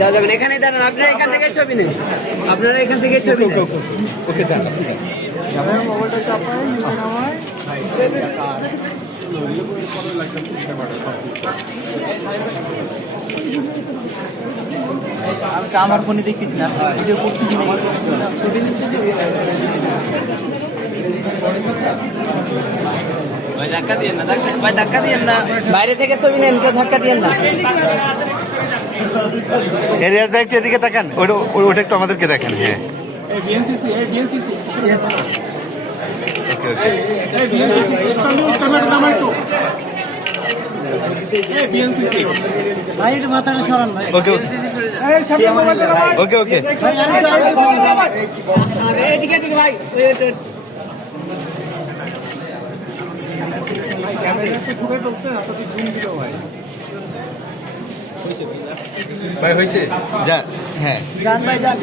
যা যাবেন এখানে দাঁড়ান, আপনারা এখান থেকে ছবি নেন, আপনারা এখান থেকে ছবি নেন। ওকে যান আমার ফোনে দেখতেছি না ছবি নিতে বাইরে থেকে ছবি নেন, কেউ ধাক্কা দিয়েন না। রিয়াজ ভাই একটু এদিকে তাকান, ওটা একটু আমাদেরকে দেখেন। হ্যাঁ মাথাটা সরান ভাই। ওকে ওকে ওকে এদিকে এদিকে ভাই, ভাই হয়েছে যা। হ্যাঁ যান ভাই যান।